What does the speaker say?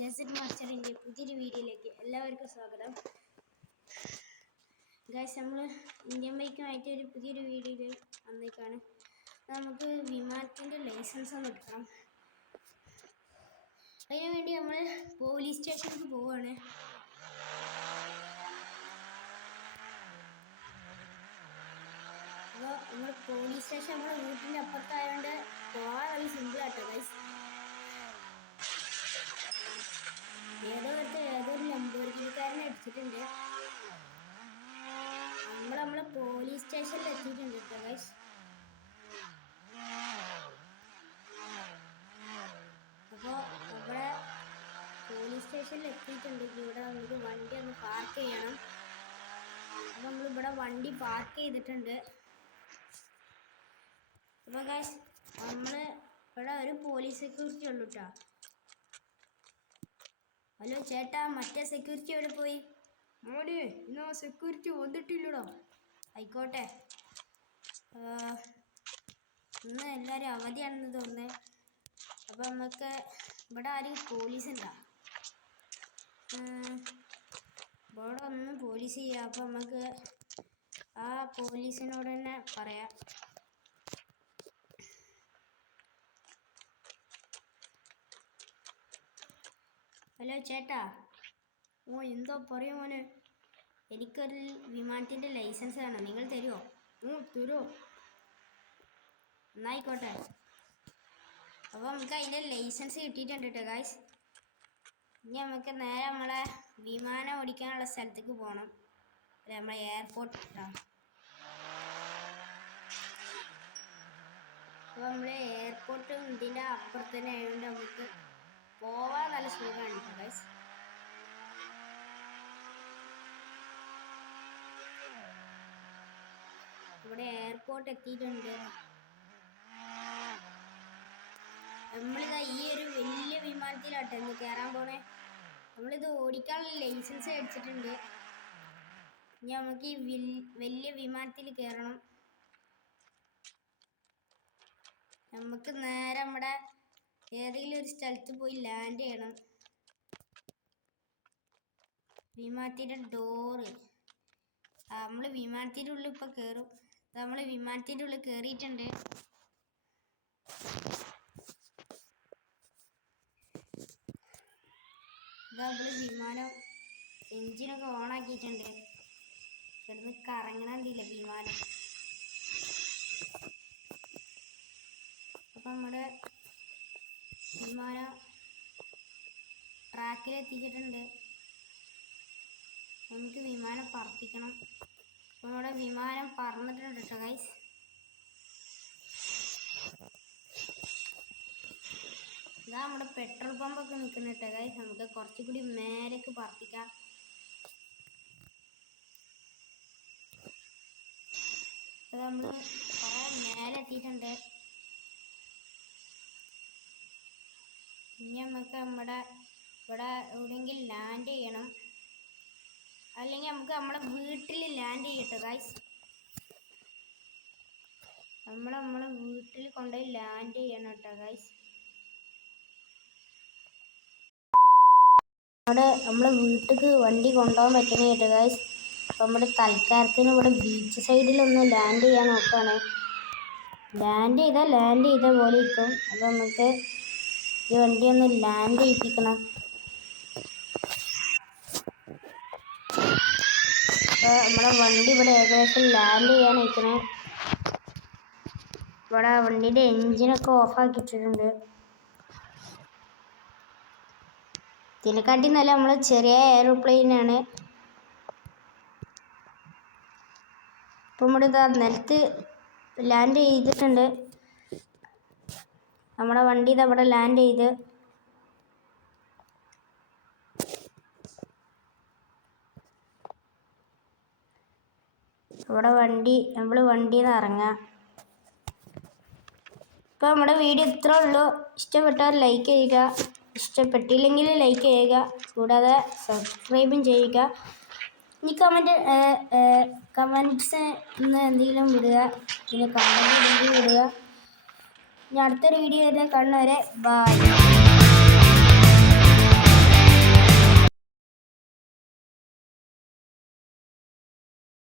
ജസിഡ് മാസ്റ്ററിൻ്റെ പുതിയൊരു വീഡിയോയിലേക്ക് എല്ലാവർക്കും സ്വാഗതം. ഗൈസ്, നമ്മൾ ഇന്ത്യൻ ബൈക്കുമായിട്ട് ഒരു പുതിയൊരു വീഡിയോയിൽ വന്നേക്കാണ്. നമുക്ക് വിമാനത്തിൻ്റെ ലൈസൻസ് ഒന്ന് എടുക്കണം. അതിനു വേണ്ടി നമ്മൾ പോലീസ് സ്റ്റേഷനിലേക്ക് പോവുകയാണ്. അപ്പോൾ നമ്മൾ പോലീസ് സ്റ്റേഷൻ നമ്മുടെ വീട്ടിൻ്റെ അപ്പുറത്തായതുകൊണ്ട് പോകാൻ നല്ല സിമ്പിളാട്ടോ ഗൈസ്. ഏതൊരു ലംബോർഗിനിക്കാരനെ അടിച്ചിട്ടുണ്ട്. നമ്മളെ പോലീസ് സ്റ്റേഷനിൽ എത്തിയിട്ടുണ്ട് കേട്ടോ ഗൈസ്. അപ്പോൾ ഇവിടെ പോലീസ് സ്റ്റേഷനിൽ എത്തിയിട്ടുണ്ട്. ഇവിടെ നമുക്ക് വണ്ടി ഒന്ന് പാർക്ക് ചെയ്യണം. അപ്പോൾ നമ്മളിവിടെ വണ്ടി പാർക്ക് ചെയ്തിട്ടുണ്ട്. അപ്പോൾ ഗൈസ്, നമ്മൾ ഇവിടെ ഒരു പോലീസ് സെക്യൂരിറ്റി ഉള്ളൂ കേട്ടോ. ഹലോ ചേട്ടാ, മറ്റേ സെക്യൂരിറ്റി എവിടെ പോയി? മോനെ, ഇന്ന് ആ സെക്യൂരിറ്റി വന്നിട്ടില്ലടോ. ആയിക്കോട്ടെ, ഇന്ന് എല്ലാവരും അവധിയാണെന്ന് തോന്നുന്നത്. അപ്പം നമുക്ക് ഇവിടെ ആരും പോലീസ് ഉണ്ടോ? ഇവിടെ ഒന്നും പോലീസ് ചെയ്യാം. അപ്പം നമുക്ക് ആ പോലീസിനോട് തന്നെ പറയാം. ഹലോ ചേട്ടാ. ഓ, എന്തോ പറയൂ മോനെ. എനിക്കൊരു വിമാനത്തിൻ്റെ ലൈസൻസ് വേണം, നിങ്ങൾ തരുമോ? തരുമോ? എന്നായിക്കോട്ടെ. അപ്പോൾ നമുക്ക് അതിൻ്റെ ലൈസൻസ് കിട്ടിയിട്ടുണ്ട് കേട്ടോ ഗായ്സ്. ഇനി നമുക്ക് നേരെ നമ്മളെ വിമാനം ഓടിക്കാനുള്ള സ്ഥലത്തേക്ക് പോകണം. അല്ലെ, നമ്മളെ എയർപോർട്ട് കേട്ടോ. അപ്പോൾ നമ്മൾ എയർപോർട്ട് ഇതിൻ്റെ അപ്പുറത്ത് തന്നെ ആയതുകൊണ്ട് നമുക്ക് പോവാൻ നല്ല സുഖമാണ് കേട്ടോ ഗൈസ്. ഇവിടെ എയർപോർട്ട് എത്തിയിട്ടുണ്ട്. നമ്മളിതാ ഈ ഒരു വലിയ വിമാനത്തിലാട്ടോ ഇന്ന് കയറാൻ പോണേ. നമ്മളിത് ഓടിക്കാനുള്ള ലൈസൻസ് അടിച്ചിട്ടുണ്ട്. ഇനി നമുക്ക് ഈ വലിയ വിമാനത്തിൽ കയറണം. നമുക്ക് നേരെ നമ്മുടെ ഏതെങ്കിലും ഒരു സ്ഥലത്ത് പോയി ലാൻഡ് ചെയ്യണം. വിമാനത്തിൻ്റെ ഡോറ് നമ്മൾ വിമാനത്തിൻ്റെ ഉള്ളിൽ ഇപ്പോൾ കയറും. നമ്മൾ വിമാനത്തിൻ്റെ ഉള്ളിൽ കയറിയിട്ടുണ്ട്. നമ്മൾ വിമാനം എൻജിനൊക്കെ ഓണാക്കിയിട്ടുണ്ട്. കിടന്ന് കറങ്ങണമെന്നില്ല വിമാനം. അപ്പം നമ്മുടെ വിമാനം ട്രാക്കിലെത്തിച്ചിട്ടുണ്ട്. നമുക്ക് വിമാനം പറപ്പിക്കണം. അപ്പോൾ നമ്മുടെ വിമാനം പറന്നിട്ടുണ്ട് കേട്ടോ ഗൈസ്. ഇതാ നമ്മുടെ പെട്രോൾ പമ്പൊക്കെ നിൽക്കുന്നു കേട്ടോ ഗൈസ്. നമുക്ക് കുറച്ചുകൂടി മേലേക്ക് പറപ്പിക്കാം. അപ്പോൾ നമ്മൾ കുറേ മേലെ എത്തിയിട്ടുണ്ട്. ഇനി നമുക്ക് ഇവിടെ എവിടെയെങ്കിലും ലാൻഡ് ചെയ്യണം. അല്ലെങ്കിൽ നമുക്ക് നമ്മളെ വീട്ടിൽ ലാൻഡ് ചെയ്യട്ടോ ഗൈസ്. നമ്മളെ വീട്ടിൽ കൊണ്ടുപോയി ലാൻഡ് ചെയ്യണം കേട്ടോ ഗൈസ്. അവിടെ നമ്മളെ വീട്ടിലേക്ക് വണ്ടി കൊണ്ടുപോകാൻ പറ്റണേ കേട്ടോ ഗൈസ്. അപ്പോൾ നമ്മുടെ തൽക്കാലത്തിന് ഇവിടെ ബീച്ച് സൈഡിലൊന്ന് ലാൻഡ് ചെയ്യാൻ നോക്കുകയാണ്. ലാൻഡ് ചെയ്ത പോലെ ഇരിക്കും. അപ്പോൾ നമുക്ക് ഈ വണ്ടി ഒന്ന് ലാൻഡ് ചെയ്യിപ്പിക്കണം. നമ്മുടെ വണ്ടി ഇവിടെ ഏകദേശം ലാൻഡ് ചെയ്യാൻ അയക്കണേ. ഇവിടെ വണ്ടീൻ്റെ എൻജിനൊക്കെ ഓഫാക്കിയിട്ടുണ്ട്. ഇതിനെക്കാട്ടി നല്ല നമ്മൾ ചെറിയ എയർപ്ലെയിനാണ്. ഇപ്പം ഇവിടെ ഇതാ നിലത്ത് ലാൻഡ് ചെയ്തിട്ടുണ്ട്. നമ്മുടെ വണ്ടി ഇതവിടെ ലാൻഡ് ചെയ്ത്. അവിടെ നമ്മൾ വണ്ടിയിൽ നിന്ന് ഇറങ്ങാം. ഇപ്പോൾ നമ്മുടെ വീഡിയോ ഇത്രേ ഉള്ളൂ. ഇഷ്ടപ്പെട്ടാൽ ലൈക്ക് ചെയ്യുക, ഇഷ്ടപ്പെട്ടില്ലെങ്കിൽ ലൈക്ക് ചെയ്യുക, കൂടാതെ സബ്സ്ക്രൈബും ചെയ്യുക. ഇനി കമൻറ്റ്സ് എന്തെങ്കിലും വിടുക, പിന്നെ കമൻറ്റ് വിടുക. ഇനി അടുത്തൊരു വീഡിയോ കാണുന്നവരെ ബൈ.